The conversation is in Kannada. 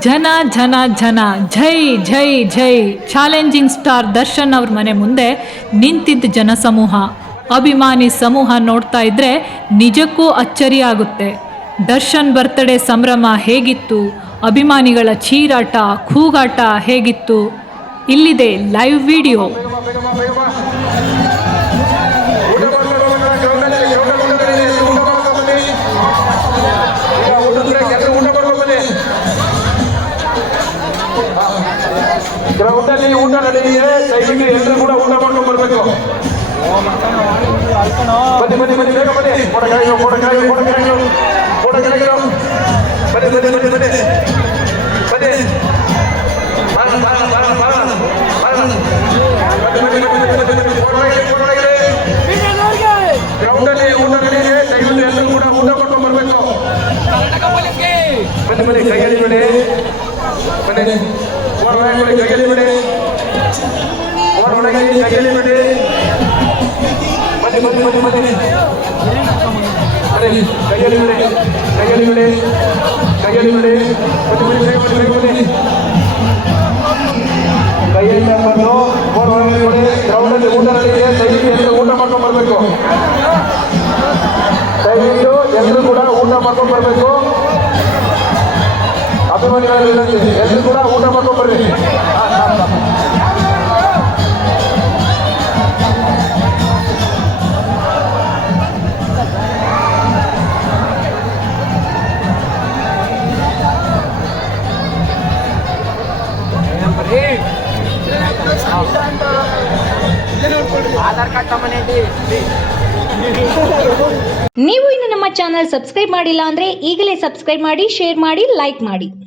ಜನ ಜನ ಜನ ಜೈ ಜೈ ಜೈ. ಚಾಲೆಂಜಿಂಗ್ ಸ್ಟಾರ್ ದರ್ಶನ್ ಅವ್ರ ಮನೆ ಮುಂದೆ ನಿಂತಿದ್ದ ಜನಸಮೂಹ, ಅಭಿಮಾನಿ ಸಮೂಹ ನೋಡ್ತಾ ಇದ್ರೆ ನಿಜಕ್ಕೂ ಅಚ್ಚರಿ ಆಗುತ್ತೆ. ದರ್ಶನ್ ಬರ್ತ್ಡೇ ಸಂಭ್ರಮ ಹೇಗಿತ್ತು, ಅಭಿಮಾನಿಗಳ ಚೀರಾಟ ಕೂಗಾಟ ಹೇಗಿತ್ತು, ಇಲ್ಲಿದೆ ಲೈವ್ ವಿಡಿಯೋ. ಗ್ರೌಂಡಲ್ಲಿ ಊಟ ನಡೆದಿದೆ, ದಯವಿಟ್ಟು ಎಲ್ಲರೂ ಕೂಡ ಊಟ ಮಾಡ್ಕೊಂಡು ಬರ್ಬೇಕು. ಬನ್ನಿ ಬನ್ನಿ ಬನ್ನಿ, ಬೇಗ ಬನ್ನಿ. ಕೊಡಗಾಯಿಗಳು ಕೊಡಗಾಯಿಗಳು ಕೊಡಗಾಯಿಗಳು ಕೊಡಗಾಯಿಗಳು ಬನ್ನಿ ಬನ್ನಿ ಬನ್ನಿ ಬನ್ನಿ ಬನ್ನಿ. ಗ್ರೌಂಡಲ್ಲಿ ಊಟ ನಡೆದಿದೆ, ದಯವಿಟ್ಟು ಎಲ್ಲರೂ ಕೂಡ ಊಟ ಮಾಡ್ಕೊಂಡು ಬರ್ಬೇಕು. ಬನ್ನಿ ಬನ್ನಿ, ಕೈಯಲ್ಲಿ ಬಿಡಿ ಬನ್ನಿ. ಕೈಯಲ್ಲಿ ಬಿಡಿ, ಒಳಗೆ ಕೈಯಲ್ಲಿ ಬಿಡಿ. ಬನ್ನಿ ಬನ್ನಿ ಬನ್ನಿ ಬನ್ನಿ, ಕೈಯಲ್ಲಿ ಬಿಡಿ ಕೈಯಲ್ಲಿ ಬಿಡಿ ಕೈಯಲ್ಲಿ ಬಿಡಿ. ಬನ್ನಿ ಬನ್ನಿ, ಬೇಗ ಬನ್ನಿ ಬೇಗ ಬನ್ನಿ. ಕೈಯಲ್ಲಿ ಹಾಕೊಂಡು ಒಳಗೆ ಬಿಡಿ. ಗ್ರೌಂಡಲ್ಲಿ ಊಟ ನಡೆದಿದೆ, ದಯವಿಟ್ಟು ಎಲ್ಲರೂ ಊಟ ಮಾಡ್ಕೊಂಡು ಬರಬೇಕು. ದಯವಿಟ್ಟು ಎಲ್ಲರೂ ಕೂಡ ಊಟ ಮಾಡ್ಕೊಂಡು ಬರಬೇಕು. ಅಭಿಮಾನಿಗಳು ಎಲ್ಲರೂ ಕೂಡ ಊಟ ಮಾಡ್ಕೊಂಡು ಬರ್ರಿ. ಆಧಾರ್ ಕಾರ್ಡ್ ತಮ್ಮನೇಲಿ. ನೀವು ಇನ್ನು ನಮ್ಮ ಚಾನಲ್ ಸಬ್ಸ್ಕ್ರೈಬ್ ಮಾಡಿಲ್ಲ ಅಂದ್ರೆ ಈಗಲೇ ಸಬ್ಸ್ಕ್ರೈಬ್ ಮಾಡಿ, ಶೇರ್ ಮಾಡಿ, ಲೈಕ್ ಮಾಡಿ.